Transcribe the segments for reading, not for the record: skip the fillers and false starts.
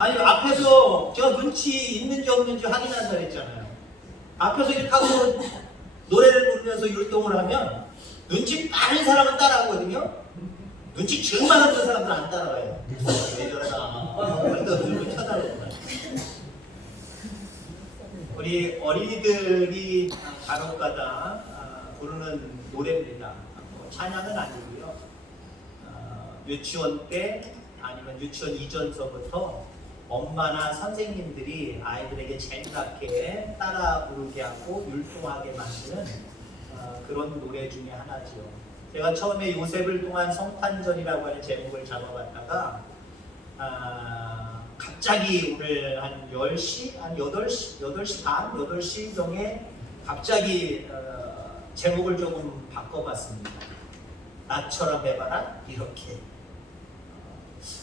아니 앞에서 제가 눈치 있는지 없는지 확인한다 그랬잖아요. 앞에서 이렇게 하고 노래를 부르면서 율동을 하면 눈치 빠른 사람은 따라하거든요. 눈치 정말 없는 사람들은 안 따라와요. 왜 저러나 그래도 들고 쳐다보고. 우리 어린이들이 간혹가다 부르는 노래입니다. 찬양은 아니고요. 유치원 때 아니면 유치원 이전서부터 엄마나 선생님들이 아이들에게 재미나게 따라 부르게 하고 율동하게 만드는 그런 노래 중에 하나죠. 제가 처음에 요셉을 통한 성탄절이라고 하는 제목을 잡아봤다가 갑자기 오늘 한 10시, 한 8시 반, 8시경에 갑자기 제목을 조금 바꿔봤습니다. 나처럼 해봐라 이렇게.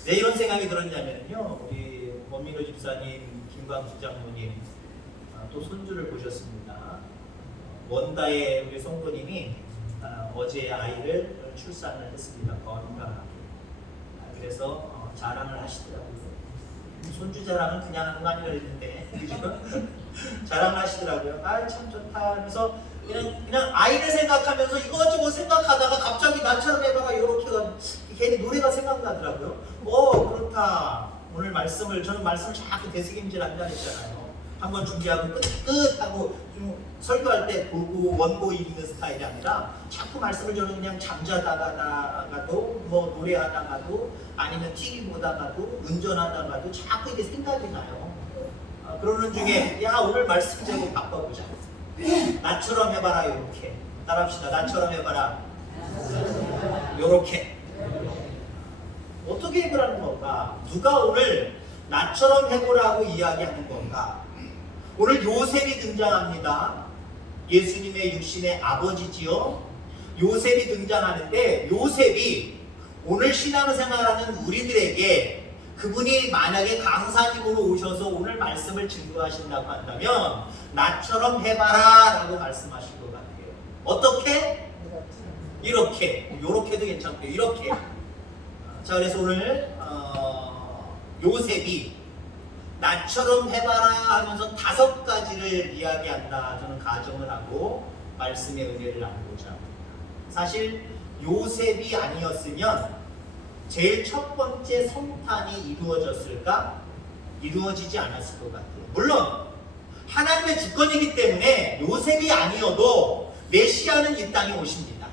왜 이런 생각이 들었냐면요, 우리 원민호 집사님, 김광수 장모님 또 손주를 보셨습니다. 원다의 우리 성도님이 어제 아이를 출산을 했습니다. 건강하게. 그래서 자랑을 하시더라고요. 손주 자랑은 그냥 하는 거 아니라 했는데 자랑을 하시더라고요. 아, 참 좋다 하면서 그냥 아이를 생각하면서 이것저것 생각하다가 갑자기 나처럼 해봐가 이렇게 괜히 노래가 생각나더라고요. 그렇다. 오늘 저는 말씀을 자꾸 되새김질 한다 했잖아요. 한번 준비하고 끝 하고 좀 설교할 때 보고 원고 읽는 스타일이 아니라 자꾸 말씀을 저는 그냥 잠자다가도 뭐 노래하다가도 아니면 TV 보다가도 운전하다가도 자꾸 이게 생각이 나요. 그러는 중에 야, 오늘 말씀 제목 바꿔보자. 나처럼 해봐라 요렇게. 따라합시다. 나처럼 해봐라 요렇게. 어떻게 해보라는 건가? 누가 오늘 나처럼 해보라고 이야기하는 건가? 오늘 요셉이 등장합니다. 예수님의 육신의 아버지지요. 요셉이 등장하는데 요셉이 오늘 신앙생활하는 우리들에게 그분이 만약에 강사님으로 오셔서 오늘 말씀을 증거하신다고 한다면 나처럼 해봐라 라고 말씀하실 것 같아요. 어떻게? 이렇게. 요렇게도 괜찮고요. 이렇게. 자, 그래서 오늘 요셉이 나처럼 해봐라 하면서 5가지를 이야기한다. 저는 가정을 하고 말씀의 은혜를 나누고자 합니다. 사실 요셉이 아니었으면 제일 첫 번째 성탄이 이루어졌을까? 이루어지지 않았을 것 같아요. 물론 하나님의 주권이기 때문에 요셉이 아니어도 메시아는 이 땅에 오십니다.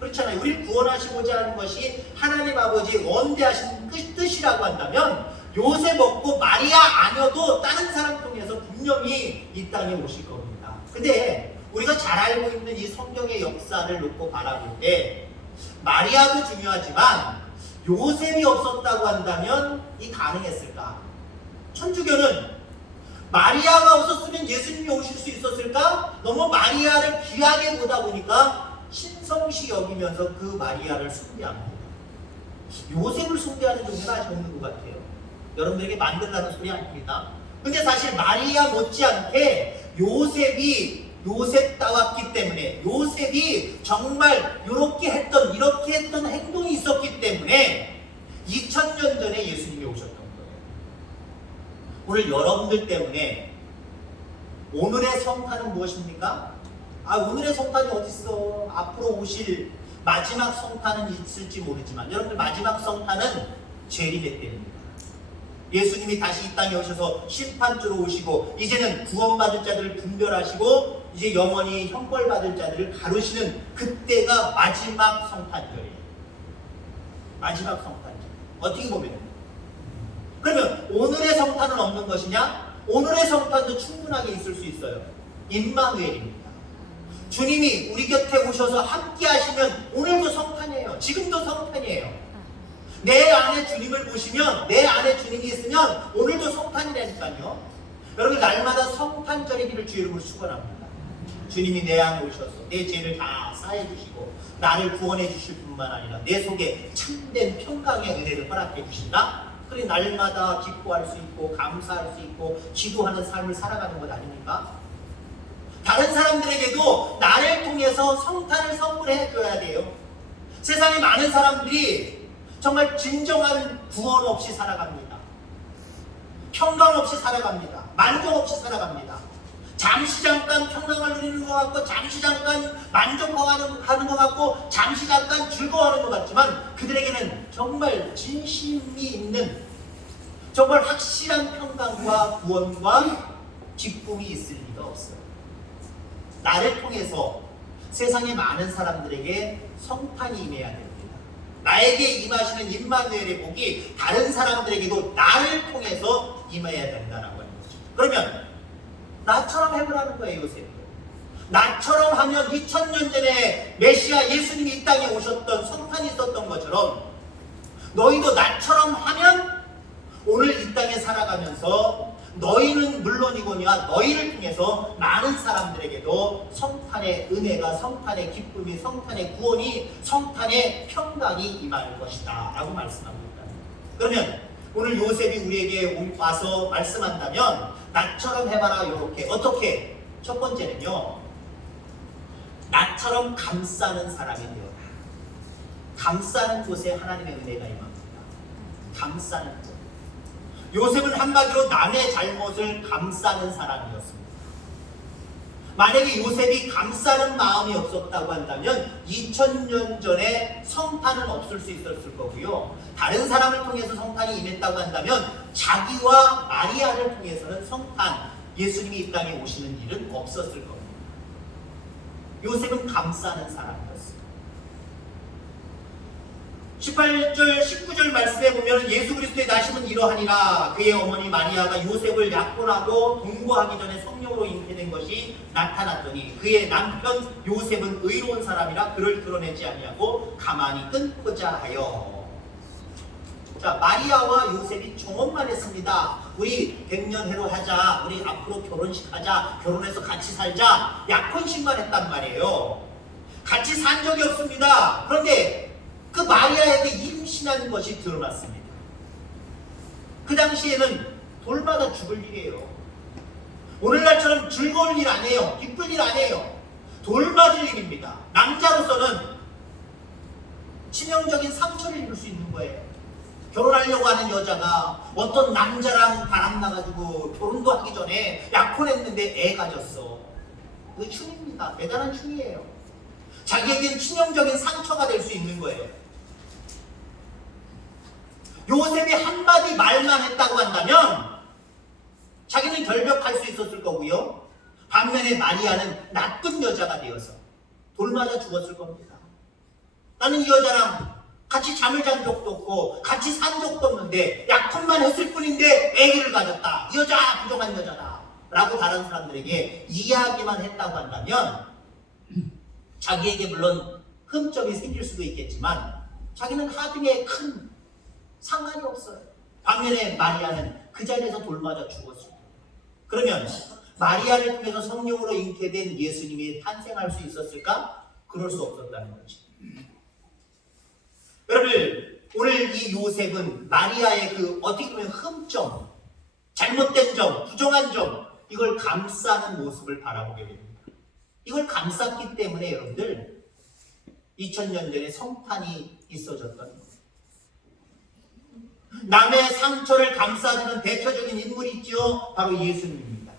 그렇잖아요. 우리를 구원하시고자 하는 것이 하나님 아버지의 원대하신 뜻이라고 한다면 요셉 없고 마리아 아니어도 다른 사람 통해서 분명히 이 땅에 오실 겁니다. 근데 우리가 잘 알고 있는 이 성경의 역사를 놓고 바라볼 때 마리아도 중요하지만 요셉이 없었다고 한다면 이 가능했을까? 천주교는 마리아가 없었으면 예수님이 오실 수 있었을까? 너무 마리아를 귀하게 보다 보니까 신성시 여기면서 그 마리아를 숭배합니다. 요셉을 숭배하는 종교가 아직 없는 것 같아요. 여러분들에게 만들라는 소리 아닙니다. 근데 사실 마리아 못지않게 요셉다웠기 때문에 요셉이 정말 이렇게 했던 행동이 있었기 때문에 2000년 전에 예수님이 오셨던 거예요. 오늘 여러분들 때문에 오늘의 성탄은 무엇입니까? 오늘의 성탄이 어딨어? 앞으로 오실 마지막 성탄은 있을지 모르지만 여러분들 마지막 성탄은 재림의 때입니다. 예수님이 다시 이 땅에 오셔서 심판주로 오시고 이제는 구원받을 자들을 분별하시고 이제 영원히 형벌받을 자들을 가르시는 그때가 마지막 성탄절이에요. 마지막 성탄절. 어떻게 보면 그러면 오늘의 성탄은 없는 것이냐? 오늘의 성탄도 충분하게 있을 수 있어요. 임마누엘입니다. 주님이 우리 곁에 오셔서 함께 하시면 오늘도 성탄이에요. 지금도 성탄이에요. 내 안에 주님을 보시면 내 안에 주님이 있으면 오늘도 성탄이라니까요. 여러분 날마다 성탄절이기를 주 이름으로 축원합니다. 주님이 내 안에 오셔서 내 죄를 다 사해 주시고 나를 구원해 주실 뿐만 아니라 내 속에 참된 평강의 은혜를 허락해 주신다. 그래 날마다 기뻐할 수 있고 감사할 수 있고 기도하는 삶을 살아가는 것 아닙니까? 다른 사람들에게도 나를 통해서 성탄을 선물해 줘야 돼요. 세상에 많은 사람들이 정말 진정한 구원 없이 살아갑니다. 평강 없이 살아갑니다. 만족 없이 살아갑니다. 잠시 잠깐 평강을 누리는 것 같고, 잠시 잠깐 만족하는 것 같고, 잠시 잠깐 즐거워하는 것 같지만, 그들에게는 정말 진심이 있는, 정말 확실한 평강과 구원과 기쁨이 있을 리가 없어요. 나를 통해서 세상의 많은 사람들에게 성탄이 임해야 됩니다. 나에게 임하시는 임마누엘의 복이 다른 사람들에게도 나를 통해서 임해야 된다라고 하는 거죠. 그러면 나처럼 해보라는 거예요, 요셉도. 나처럼 하면 2000년 전에 메시아 예수님이 이 땅에 오셨던 성탄이 있었던 것처럼 너희도 나처럼 하면 오늘 이 땅에 살아가면서 너희는 물론이거니와 너희를 통해서 많은 사람들에게도 성탄의 은혜가, 성탄의 기쁨이, 성탄의 구원이, 성탄의 평강이 임할 것이다 라고 말씀합니다. 그러면 오늘 요셉이 우리에게 와서 말씀한다면 나처럼 해봐라. 이렇게 어떻게? 첫 번째는요, 나처럼 감싸는 사람이 되어라. 감싸는 곳에 하나님의 은혜가 임합니다. 감싸는 곳. 요셉은 한마디로 남의 잘못을 감싸는 사람이었습니다. 만약에 요셉이 감싸는 마음이 없었다고 한다면 2000년 전에 성탄은 없을 수 있었을 거고요. 다른 사람을 통해서 성탄이 임했다고 한다면 자기와 마리아를 통해서는 성탄, 예수님이 이 땅에 오시는 일은 없었을 겁니다. 요셉은 감싸는 사람이었어요. 18절, 19절 말씀에 보면 예수 그리스도의 나심은 이러하니라. 그의 어머니 마리아가 요셉을 약혼하고 동거하기 전에 성령으로 잉태된 것이 나타났더니 그의 남편 요셉은 의로운 사람이라 그를 드러내지 아니하고 가만히 끊고자 하여. 자, 마리아와 요셉이 종업만 했습니다. 우리 100년 해로 하자, 우리 앞으로 결혼식 하자, 결혼해서 같이 살자, 약혼식만 했단 말이에요. 같이 산 적이 없습니다. 그런데 그 마리아에게 임신한 것이 드러났습니다. 그 당시에는 돌마다 죽을 일이에요. 오늘날처럼 즐거울 일 아니에요. 기쁠 일 아니에요. 돌맞을 일입니다. 남자로서는 치명적인 상처를 입을 수 있는 거예요. 결혼하려고 하는 여자가 어떤 남자랑 바람나가지고 결혼도 하기 전에 약혼했는데 애 가졌어. 그 흉입니다. 대단한 흉이에요. 자기에겐 치명적인 상처가 될 수 있는 거예요. 요셉이 한마디 말만 했다고 한다면 자기는 결벽할 수 있었을 거고요. 반면에 마리아는 나쁜 여자가 되어서 돌맞아 죽었을 겁니다. 나는 이 여자랑 같이 잠을 잔 적도 없고 같이 산 적도 없는데 약혼만 했을 뿐인데 아기를 가졌다. 이 여자 부정한 여자다 라고 다른 사람들에게 이야기만 했다고 한다면 자기에게 물론 흠적이 생길 수도 있겠지만 자기는 하등에 큰 상관이 없어요. 반면에 마리아는 그 자리에서 돌맞아 죽었어요. 그러면 마리아를 통해서 성령으로 잉태된 예수님이 탄생할 수 있었을까? 그럴 수 없었다는 거지. 여러분, 오늘 이 요셉은 마리아의 그 어떻게 보면 흠점, 잘못된 점, 부정한 점, 이걸 감싸는 모습을 바라보게 됩니다. 이걸 감쌌기 때문에 여러분들 2000년 전에 성탄이 있어졌던 거예요. 남의 상처를 감싸주는 대표적인 인물이 있죠. 바로 예수님입니다.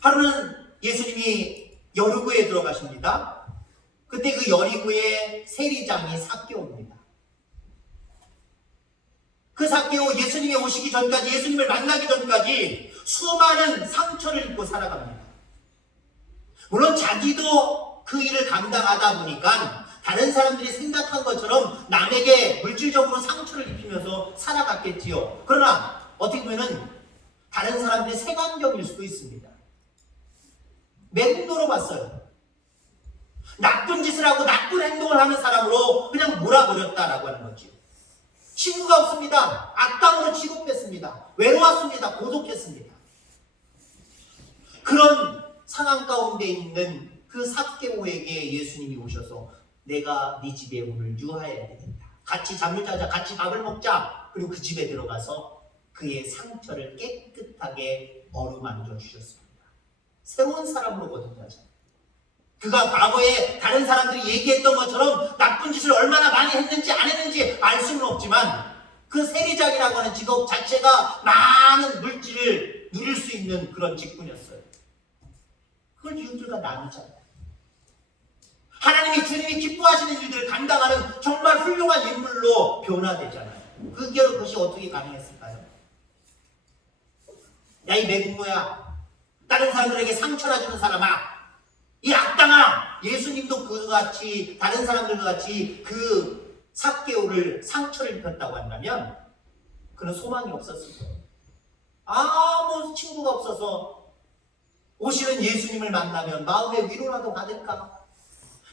하루는 예수님이 여리고에 들어가십니다. 그때 그 여리고에 세리장이 삭개오입니다. 그 삭개오 예수님이 오시기 전까지, 예수님을 만나기 전까지 수많은 상처를 입고 살아갑니다. 물론 자기도 그 일을 감당하다 보니까 다른 사람들이 생각한 것처럼 남에게 물질적으로 상처를 입히면서 살아갔겠지요. 그러나 어떻게 보면 다른 사람들의 색안경일 수도 있습니다. 매국노로 봤어요. 나쁜 짓을 하고 나쁜 행동을 하는 사람으로 그냥 몰아버렸다라고 하는 거죠. 친구가 없습니다. 악당으로 취급했습니다. 외로웠습니다. 고독했습니다. 그런 상황 가운데 있는 그 삭개오에게 예수님이 오셔서 내가 네 집에 오늘 유하여야 되겠다. 같이 잠을 자자, 같이 밥을 먹자. 그리고 그 집에 들어가서 그의 상처를 깨끗하게 어루만져 주셨습니다. 새로운 사람으로 거듭나자. 그가 과거에 다른 사람들이 얘기했던 것처럼 나쁜 짓을 얼마나 많이 했는지 안 했는지 알 수는 없지만 그 세리장이라고 하는 직업 자체가 많은 물질을 누릴 수 있는 그런 직분이었어요. 그걸 이웃들과 나누잖아요. 하나님이 주님이 기뻐하시는 일들을 감당하는 정말 훌륭한 인물로 변화되잖아요. 그것이 어떻게 가능했을까요? 야, 이 매국노야, 다른 사람들에게 상처나 주는 사람아, 이 악당아, 예수님도 그같이 다른 사람들과 같이 그 삭개오를 상처를 입혔다고 한다면 그는 소망이 없었을 거예요. 아무 친구가 없어서 오시는 예수님을 만나면 마음의 위로라도 받을까?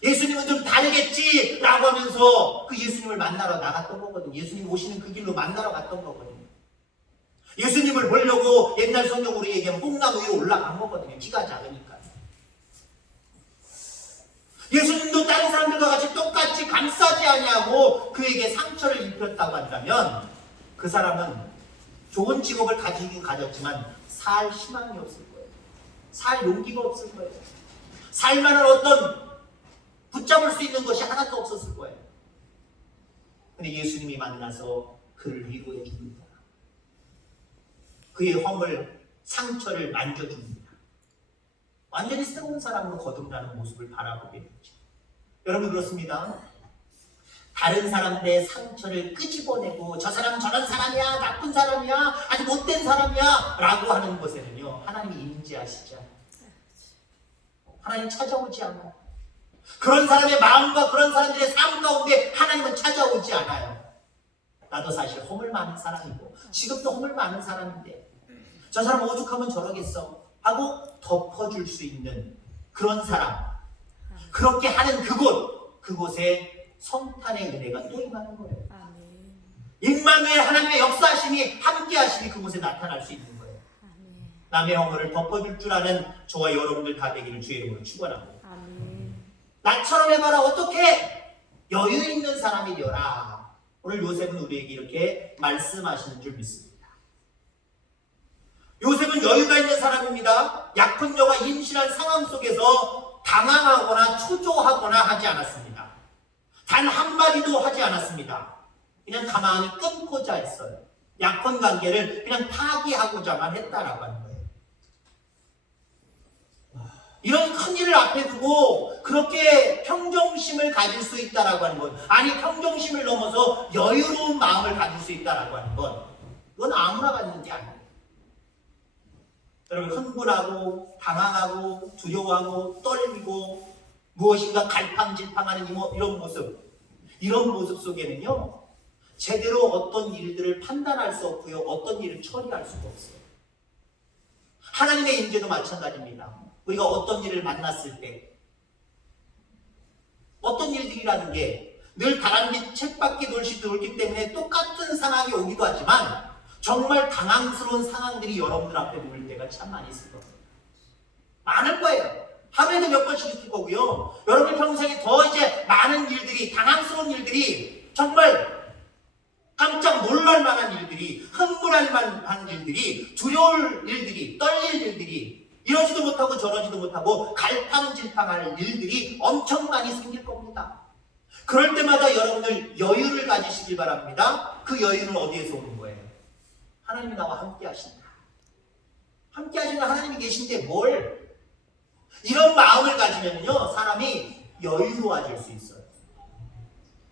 예수님은 좀 다르겠지 라고 하면서 그 예수님을 만나러 나갔던 거거든요. 예수님 오시는 그 길로 만나러 갔던 거거든요. 예수님을 보려고 옛날 성경으로 얘기하면 뽕나무 위로 올라간 거거든요. 키가 작으니까. 예수님도 다른 사람들과 같이 똑같이 감싸지 아니하고 그에게 상처를 입혔다고 한다면 그 사람은 좋은 직업을 가지긴 가졌지만 살 희망이 없을 거예요. 살 용기가 없을 거예요. 살만한 어떤 붙잡을 수 있는 것이 하나도 없었을 거예요. 근데 예수님이 만나서 그를 위로해 줍니다. 그의 허물, 상처를 만져줍니다. 완전히 새로운 사람으로 거듭나는 모습을 바라보게 되죠. 여러분 그렇습니다. 다른 사람들의 상처를 끄집어내고 저 사람 저런 사람이야, 나쁜 사람이야, 아주 못된 사람이야 라고 하는 것에는요 하나님이 임재하시지 않아요. 하나님 찾아오지 않아요. 그런 사람의 마음과 그런 사람들의 삶 가운데 하나님은 찾아오지 않아요. 나도 사실 허물 많은 사람이고 지금도 허물 많은 사람인데 저 사람 오죽하면 저러겠어 하고 덮어줄 수 있는 그런 사람, 그렇게 하는 그곳에 성탄의 은혜가 또 임하는 거예요. 임마누엘 하나님의 역사하심이 함께하심이 그곳에 나타날 수 있는 거예요. 남의 허물을 덮어줄 줄 아는 저와 여러분들 다 되기를 주의 이름으로 축원합니다. 나처럼 해봐라. 어떻게 여유 있는 사람이 되어라. 오늘 요셉은 우리에게 이렇게 말씀하시는 줄 믿습니다. 요셉은 여유가 있는 사람입니다. 약혼녀가 임신한 상황 속에서 당황하거나 초조하거나 하지 않았습니다. 단 한마디도 하지 않았습니다. 그냥 가만히 끊고자 했어요. 약혼 관계를 그냥 파기하고자만 했다라고 하는 거예요. 이런 큰 일을 앞에 두고 그렇게 평정심을 가질 수 있다라고 하는 것, 아니 평정심을 넘어서 여유로운 마음을 가질 수 있다라고 하는 것, 그건 아무나 갖는 게 아니에요. 여러분 흥분하고 당황하고 두려워하고 떨리고 무엇인가 갈팡질팡하는 이런 모습 속에는요 제대로 어떤 일들을 판단할 수 없고요, 어떤 일을 처리할 수가 없어요. 하나님의 임재도 마찬가지입니다. 우리가 어떤 일을 만났을 때 어떤 일들이라는 게 늘 다람쥐 쳇바퀴 돌기 때문에 똑같은 상황이 오기도 하지만 정말 당황스러운 상황들이 여러분들 앞에 놓일 때가 참 많이 있을 겁니다. 많을 거예요. 하루에도 몇 번씩 있을 거고요. 여러분 평생에 더 이제 많은 일들이, 당황스러운 일들이, 정말 깜짝 놀랄 만한 일들이, 흥분할 만한 일들이, 두려울 일들이, 떨릴 일들이, 이러지도 못하고 저러지도 못하고 갈팡질팡할 일들이 엄청 많이 생길 겁니다. 그럴 때마다 여러분들 여유를 가지시길 바랍니다. 그 여유는 어디에서 오는 거예요? 하나님이 나와 함께 하신다. 함께 하시는 하나님이 계신데 뭘? 이런 마음을 가지면요 사람이 여유로워질 수 있어요.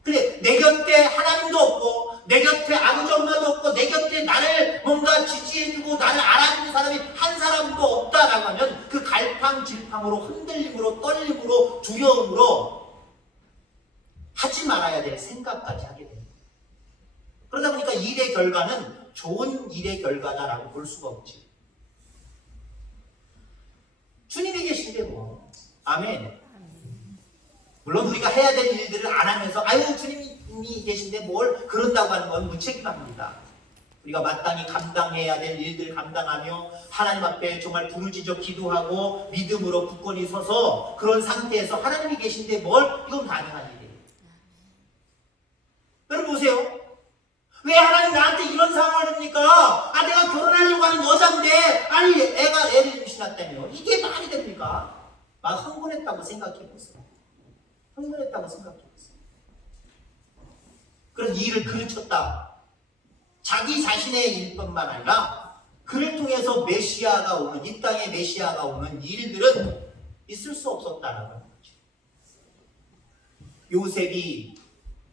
그래, 내 곁에 하나님도 없고 내 곁에 아버지 엄마도 없고 내 곁에 나를 뭔가 지지해주고 나를 알아주는 사람이 한 사람도 없다라고 하면 그 갈팡질팡으로 흔들림으로 떨림으로 두려움으로 하지 말아야 될 생각까지 하게 됩니다. 그러다 보니까 일의 결과는 좋은 일의 결과다라고 볼 수가 없지. 주님이 계신데 뭐. 아멘. 물론 우리가 해야 될 일들을 안 하면서 아유 주님이 계신데 뭘 그런다고 하는 건 무책임합니다. 우리가 마땅히 감당해야 될 일들 감당하며 하나님 앞에 정말 부르짖어 기도하고 믿음으로 굳건히 서서 그런 상태에서 하나님이 계신데 뭘? 이건 가능한 일이에요. 여러분 보세요. 왜 하나님 나한테 이런 상황을 줍니까? 아 내가 결혼하려고 하는 여자인데 아니 애를 임신했다며 이게 말이 됩니까? 막 흥분했다고 생각해보세요. 흥분했다고 생각해보세요. 그래서 이 일을 그르쳤다. 자기 자신의 일뿐만 아니라 그를 통해서 메시아가 오는, 이 땅에 메시아가 오는 일들은 있을 수 없었다라는 거죠. 요셉이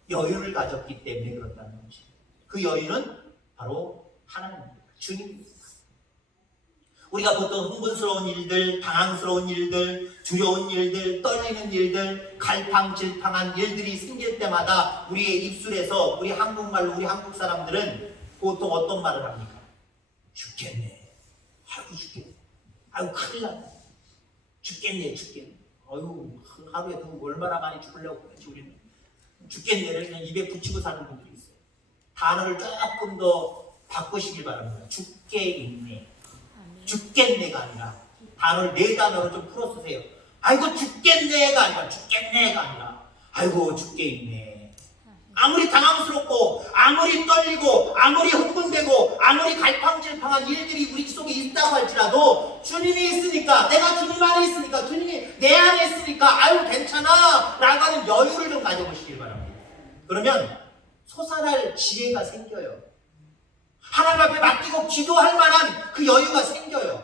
여유를 가졌기 때문에 그렇다는 거죠. 그 여유는 바로 하나님입니다. 주님입니다. 우리가 보통 흥분스러운 일들, 당황스러운 일들, 두려운 일들, 떨리는 일들, 갈팡질팡한 일들이 생길 때마다 우리의 입술에서, 우리 한국말로, 우리 한국 사람들은 보통 어떤 말을 합니까? 죽겠네. 아이고 죽겠네. 아이고 큰일 났네. 죽겠네. 아이고 하루에 얼마나 많이 죽으려고 그러지 우리는. 죽겠네를 그냥 입에 붙이고 사는 분들이 있어요. 단어를 조금 더 바꾸시길 바랍니다. 죽게 있네. 죽겠네가 아니라 단어를 네 단어로 좀 풀어 쓰세요. 아이고 죽겠네가 아니라 죽겠네가 아니라 아이고 죽게 있네. 아무리 당황스럽고 아무리 떨리고 아무리 흥분되고 아무리 갈팡질팡한 일들이 우리 속에 있다고 할지라도 주님이 있으니까, 내가 주님 안에 있으니까, 주님이 내 안에 있으니까 아유 괜찮아 라고 하는 여유를 좀 가져보시길 바랍니다. 그러면 솟아날 지혜가 생겨요. 하나님 앞에 맡기고 기도할 만한 그 여유가 생겨요.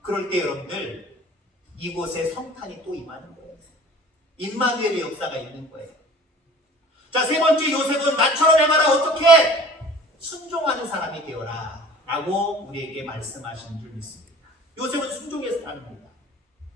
그럴 때 여러분들 이곳에 성탄이 또 임하는 거예요. 임마누엘의 역사가 있는 거예요. 자, 세 번째, 요셉은 나처럼 해봐라. 어떻게? 순종하는 사람이 되어라 라고 우리에게 말씀하시는 줄 믿습니다. 요셉은 순종의 사람입니다.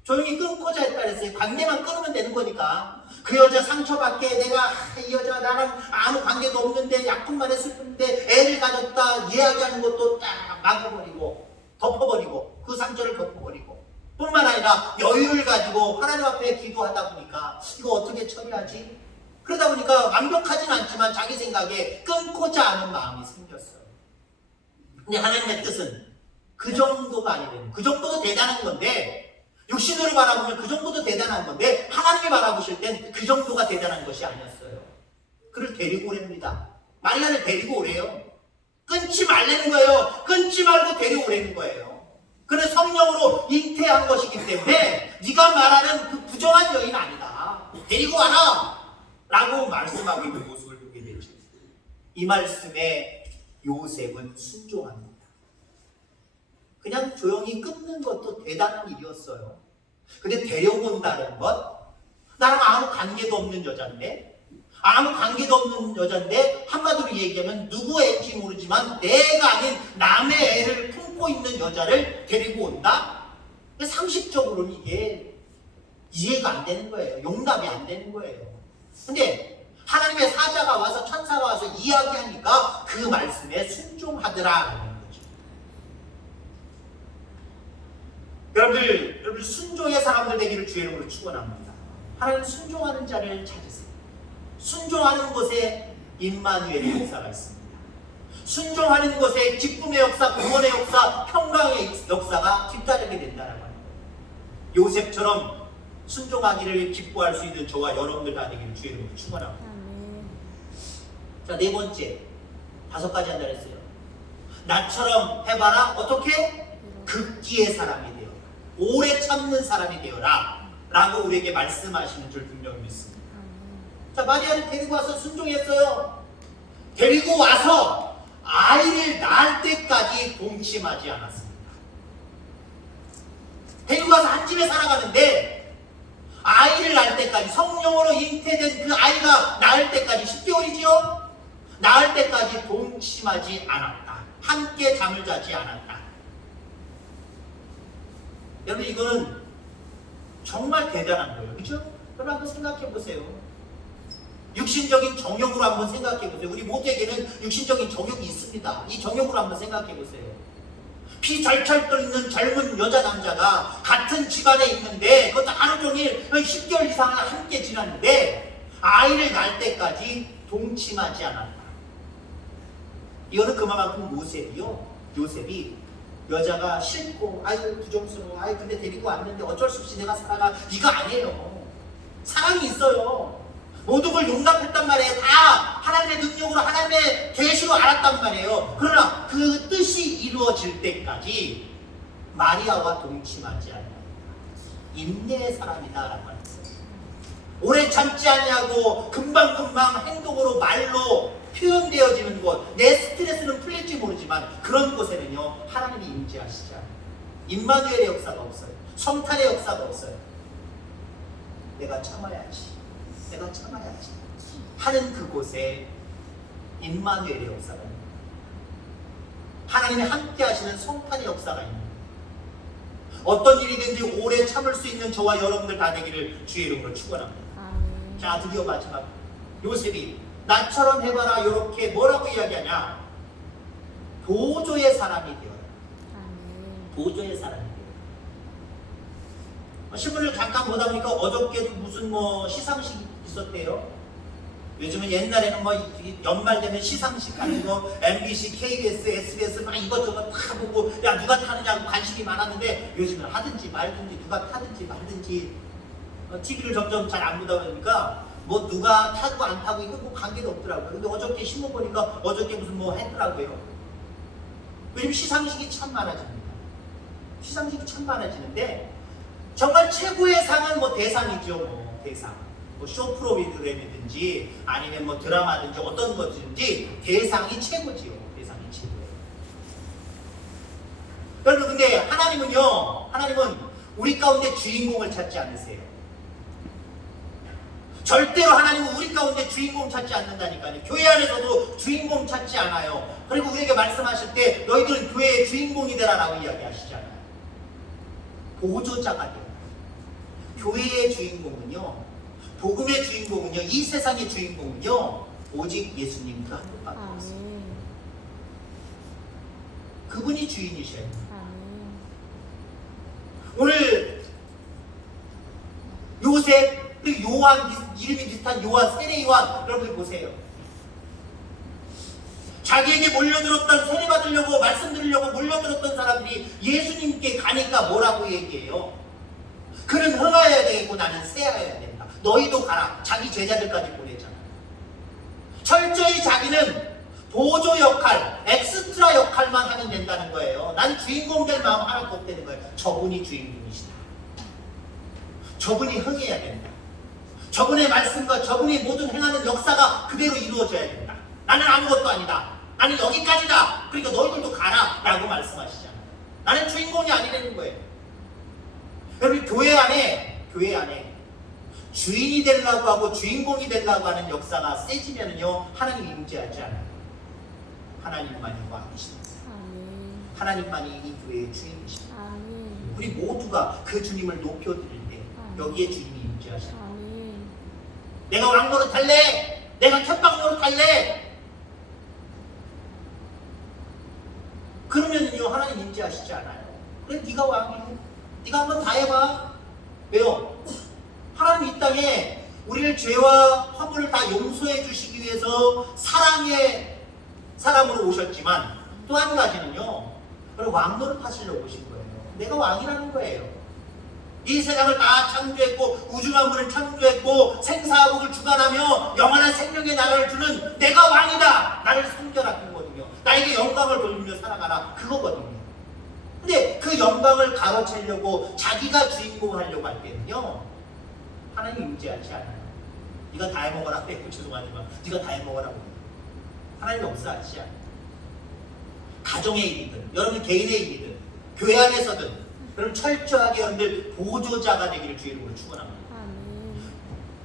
조용히 끊고자 했다 그랬어요. 관계만 끊으면 되는 거니까. 그 여자 상처받게, 내가 이 여자 나랑 아무 관계도 없는데 약혼만 했을 뿐인데 애를 가졌다 이야기하는 것도 딱 막아버리고 덮어버리고 그 상처를 덮어버리고, 뿐만 아니라 여유를 가지고 하나님 앞에 기도하다 보니까 이거 어떻게 처리하지? 그러다 보니까 완벽하진 않지만 자기 생각에 끊고자 하는 마음이 생겼어요. 근데 하나님의 뜻은 그 정도가 아니거든요. 그 정도도 대단한 건데, 육신으로 바라보면 그 정도도 대단한 건데 하나님이 바라보실 땐 그 정도가 대단한 것이 아니었어요. 그를 데리고 오랍니다. 마리아를 데리고 오래요. 끊지 말라는 거예요. 끊지 말고 데려오라는 거예요. 그는 성령으로 잉태한 것이기 때문에 네가 말하는 그 부정한 여인 아니다. 데리고 와라 라고 말씀하고 있는 모습을 보게 되죠. 이 말씀에 요셉은 순종합니다. 그냥 조용히 끊는 것도 대단한 일이었어요. 근데 데려온다는 것, 나랑 아무 관계도 없는 여잔데, 한마디로 얘기하면 누구 애인지 모르지만 내가 아닌 남의 애를 품고 있는 여자를 데리고 온다? 상식적으로는 이게 이해가 안 되는 거예요. 용납이 안 되는 거예요. 근데 하나님의 사자가 와서, 천사가 와서 이야기하니까 그 말씀에 순종하더라. 여러분들 순종의 사람들 되기를 주의 이름으로 축원합니다. 하나님 순종하는 자를 찾으세요. 순종하는 곳에 임마누엘의 역사가 있습니다. 순종하는 곳에 기쁨의 역사, 구원의 역사, 평강의 역사가 뒤따르게 된다는 거예요. 요셉처럼 순종하기를 기뻐할 수 있는 저와 여러분들 다 되기를 주의 이름으로 축원합니다. 자, 네 번째, 5가지 한다 그랬어요. 나처럼 해봐라. 어떻게? 극기의 사람이 되어라. 오래 참는 사람이 되어라 라고 우리에게 말씀하시는 줄 분명히 믿습니다. 자, 마리아를 데리고 와서 순종했어요. 데리고 와서 아이를 낳을 때까지 동침하지 않았습니다. 데리고 와서 한 집에 살아가는데 아이를 낳을 때까지, 성령으로 잉태된 그 아이가 낳을 때까지, 10개월이죠? 낳을 때까지 동침하지 않았다. 함께 잠을 자지 않았다. 여러분, 이거는 정말 대단한 거예요. 그렇죠? 여러분 한번 생각해 보세요. 육신적인 정욕으로 한번 생각해 보세요. 우리 모두에게는 육신적인 정욕이 있습니다. 이 정욕으로 한번 생각해 보세요. 피 절철 끓는 젊은 여자 남자가 같은 집안에 있는데 그것도 하루 종일 10개월 이상을 함께 지났는데 아이를 낳을 때까지 동침하지 않았다. 이거는 그만큼 요셉이 여자가 싫고 아유 부정스러워, 아유 근데 데리고 왔는데 어쩔 수 없이 내가 살아가, 이거 아니에요. 사랑이 있어요. 모든 걸 용납했단 말이에요. 다 하나님의 능력으로, 하나님의 계시로 알았단 말이에요. 그러나 그 뜻이 이루어질 때까지 마리아와 동침하지 않는다. 인내의 사람이다라고 말했어요. 오래 참지 않냐고 금방금방 행동으로, 말로 표현되어지는 곳, 내 스트레스는 풀릴지 모르지만 그런 곳에는요 하나님이 임재하시지 않아요. 임마누엘의 역사가 없어요. 성탄의 역사가 없어요. 내가 참아야지 하는 그곳에 임마누엘의 역사가 있는 거예요. 하나님이 함께 하시는 성탄의 역사가 있는 거예요. 어떤 일이든지 오래 참을 수 있는 저와 여러분들 다 되기를 주의 이름으로 축원합니다. 자, 드디어 마지막 요셉이 나처럼 해봐라 이렇게 뭐라고 이야기하냐? 보조의 사람이 되어라. 보조의 사람이 되어라. 신문을 잠깐 보다 보니까 어저께도 무슨 시상식 있었대요. 요즘은 옛날에는 연말 되면 시상식 하는 거 MBC, KBS, SBS 막 이것저것 다 보고 야 누가 타느냐고 관심이 많았는데 요즘은 하든지 말든지 누가 타든지 말든지 TV를 점점 잘 안 보다 보니까 누가 타고 안 타고 이거 관계도 없더라고요. 근데 어저께 신문 보니까 어저께 무슨 했더라고요. 요즘 시상식이 참 많아집니다. 시상식이 참 많아지는데 정말 최고의 상은 대상이죠. 대상. 쇼 프로그램이든지 아니면 드라마든지 어떤 것든지 대상이 최고지요. 대상이 최고예요. 여러분 근데 하나님은 우리 가운데 주인공을 찾지 않으세요. 절대로 하나님은 우리 가운데 주인공 찾지 않는다니까요. 교회 안에서도 주인공 찾지 않아요. 그리고 우리에게 말씀하실 때 너희들은 교회의 주인공이 되라라고 이야기하시잖아요. 보조자가 돼요. 교회의 주인공은요, 복음의 주인공은요, 이 세상의 주인공은요 오직 예수님 그 한 분밖에 없어요. 그분이 주인이셔요. 오늘 요셉 그리고 요한, 이름이 비슷한 요한, 세례 요한 여러분들 보세요. 자기에게 몰려들었던 세례 받으려고 말씀 들으려고 몰려들었던 사람들이 예수님께 가니까 뭐라고 얘기해요? 그는 흥하여야 되겠고 나는 쇠하여야 된다. 너희도 가라. 자기 제자들까지 보내잖아요. 철저히 자기는 보조 역할, 엑스트라 역할만 하면 된다는 거예요. 난 주인공 될 마음 하나도 없다는 거예요. 저분이 주인공이시다. 저분이 흥해야 된다. 저분의 말씀과 저분이 모든 행하는 역사가 그대로 이루어져야 된다. 나는 아무것도 아니다. 나는 여기까지다. 그러니까 너희들도 가라 라고 말씀하시잖아요. 나는 주인공이 아니라는 거예요. 여러분 교회 안에 주인이 되려고 하고 주인공이 되려고 하는 역사가 세지면은요 하나님이 임재하지 않아요. 하나님만이 왕이십니다. 하나님만이 이 교회의 주인이십니다. 우리 모두가 그 주님을 높여드릴 때 여기에 주님이 임재하십니다. 내가 왕 노릇할래, 내가 캣빵 노릇할래, 그러면은요 하나님 임재하시지 않아요. 그래 네가 왕이야. 네가 한번 다 해봐. 왜요? 하나님 이 땅에 우리를 죄와 허물을 다 용서해 주시기 위해서 사랑의 사람으로 오셨지만 또 한 가지는요, 왕노릇 하시려고 오신 거예요. 내가 왕이라는 거예요. 이 세상을 다 창조했고 우주 만물을 창조했고 생사화복을 주관하며 영원한 생명의 나라를 주는 내가 왕이다. 나를 섬겨라 그거거든요. 나에게 영광을 돌리며 살아가라 그거거든요. 근데 그 영광을 가로채려고 자기가 주인공 하려고 할 때는요 하나님 임재하지 않아요. 네가 다 해먹어라. 죄송하지만 네가 다 해먹어라. 하나님 역사하지 않아요. 가정의 일이든 여러분 개인의 일이든 교회 안에서든 여러분 철저하게 여러분들 보조자가 되기를 주의 이름으로 축원합니다.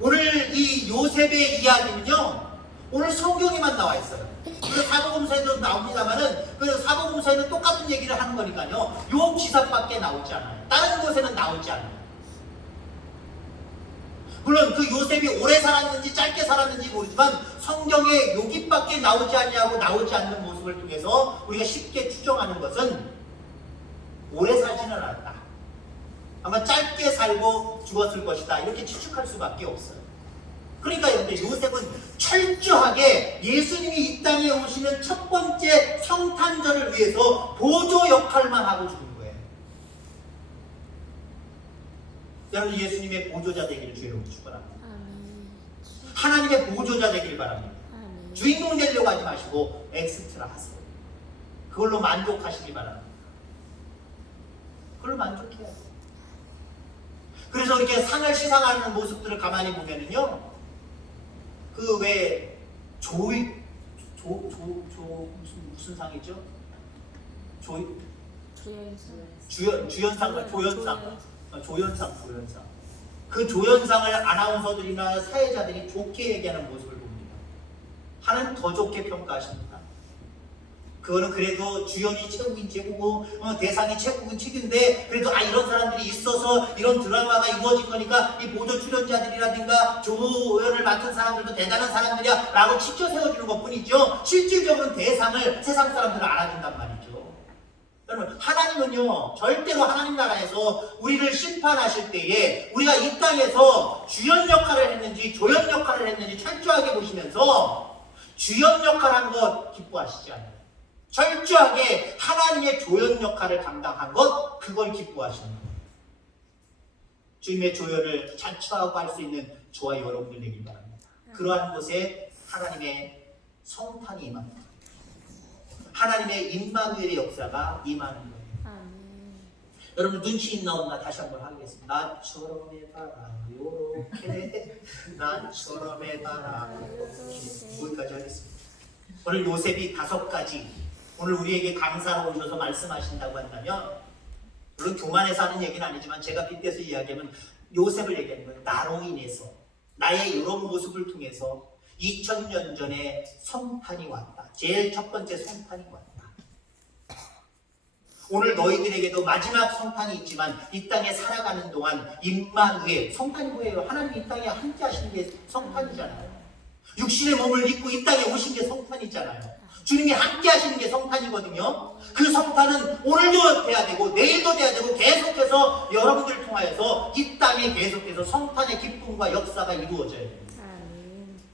오늘 이 요셉의 이야기는요 오늘 성경에만 나와 있어요. 그래서 사복음서에도 나옵니다만은 그 사복음서에는 똑같은 얘기를 하는 거니까요 요 기사밖에 나오지 않아요. 다른 곳에는 나오지 않아요. 물론 그 요셉이 오래 살았는지 짧게 살았는지 모르지만 성경에 여기밖에 나오지 않는 모습을 통해서 우리가 쉽게 추정하는 것은 오래 살지는 않았다. 아마 짧게 살고 죽었을 것이다. 이렇게 추측할 수밖에 없어요. 그러니까 여러분들 요셉은 철저하게 예수님이 이 땅에 오시는 첫 번째 성탄절을 위해서 보조 역할만 하고 죽은 거예요. 여러분 예수님의 보조자 되기를 주의로 축원합니다. 하나님의 보조자 되길 바랍니다. 주인공 되려고 하지 마시고 엑스트라 하세요. 그걸로 만족하시기 바랍니다. 그걸로 만족해요. 그래서 이렇게 상을 시상하는 모습들을 가만히 보면은요, 그 왜 무슨 상이죠? 조연상. 그 조연상을 아나운서들이나 사회자들이 좋게 얘기하는 모습을 봅니다. 하나님 더 좋게 평가하십니다. 그거는 그래도 주연이 최고긴 최고고 대상이 최고긴 최고인데 그래도 이런 사람들이 있어서 이런 드라마가 이루어진 거니까 이 모든 출연자들이라든가 조연을 맡은 사람들도 대단한 사람들이야 라고 치켜 세워주는 것 뿐이죠. 실질적으로는 대상을 세상 사람들은 알아준단 말이죠. 여러분, 하나님은요 절대로 하나님 나라에서 우리를 심판하실 때에 우리가 이 땅에서 주연 역할을 했는지 조연 역할을 했는지 철저하게 보시면서 주연 역할 한 것 기뻐하시지 않아요. 철저하게 하나님의 조연 역할을 감당한 것, 그걸 기뻐하시는 거예요. 주님의 조연을 자처하고 할 수 있는 저와 여러분들 되길 바랍니다. 그러한 곳에 하나님의 성탄이 임합니다. 하나님의 임마누엘의 역사가 임하는 거예요. 여러분 눈치 있나 없나 다시 한번 하겠습니다. 나처럼 해봐라 요렇게 나처럼 해봐라 요렇게 거기까지 하겠습니다. 오늘 요셉이 5가지 오늘 우리에게 강사로 오셔서 말씀하신다고 한다면 물론 교만해서 하는 얘기는 아니지만 제가 빗대서 이야기하면 요셉을 얘기하는 거예요. 나로 인해서 나의 이런 모습을 통해서 2000년 전에 성탄이 왔다. 제일 첫 번째 성탄이 왔다. 오늘 너희들에게도 마지막 성탄이 있지만 이 땅에 살아가는 동안 임마누엘 성탄이 뭐예요? 하나님 이 땅에 함께 하시는 게 성탄이잖아요. 육신의 몸을 입고 이 땅에 오신 게 성탄이잖아요. 주님이 함께 하시는 게 성탄이거든요. 그 성탄은 오늘도 돼야 되고 내일도 돼야 되고 계속해서 여러분들을 통하여서 이 땅에 계속해서 성탄의 기쁨과 역사가 이루어져야 됩니다.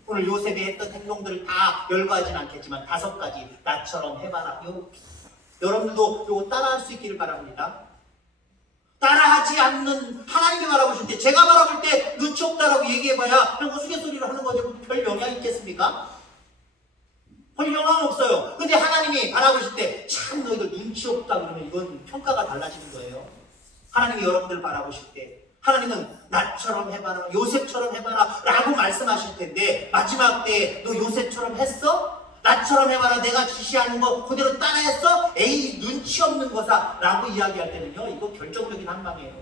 오늘 요셉이 했던 행동들을 다 열거하진 않겠지만 5가지 나처럼 해봐라. 여러분들도 이거 따라할 수 있기를 바랍니다. 따라하지 않는 하나님이 바라보실 때 제가 바라볼 때 눈치 없다라고 얘기해봐야 그냥 우스갯소리를 하는 거지 별 영향 있겠습니까? 별 영향 없어요. 근데 하나님이 바라보실 때 참 너희들 눈치 없다 그러면 이건 평가가 달라지는 거예요. 하나님이 여러분들 바라보실 때 하나님은 나처럼 해봐라 요셉처럼 해봐라 라고 말씀하실 텐데 마지막 때에 너 요셉처럼 했어? 나처럼 해봐라 내가 지시하는 거 그대로 따라했어? 에이 눈치 없는 거사 라고 이야기할 때는요 이거 결정적인 한방이에요.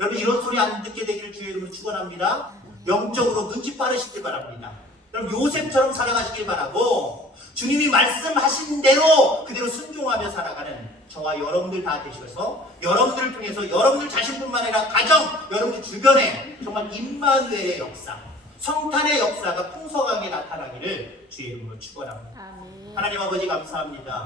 여러분 이런 소리 안 듣게 되기를 주의 이름으로 축원합니다. 영적으로 눈치 빠르시길 바랍니다. 여러분 요셉처럼 살아가시길 바라고 주님이 말씀하신 대로 그대로 순종하며 살아가는 저와 여러분들 다 되셔서 여러분들을 통해서 여러분들 자신뿐만 아니라 가정, 여러분들 주변에 정말 임마누엘의 역사, 성탄의 역사가 풍성하게 나타나기를 주의 이름으로 축원합니다. 하나님 아버지 감사합니다.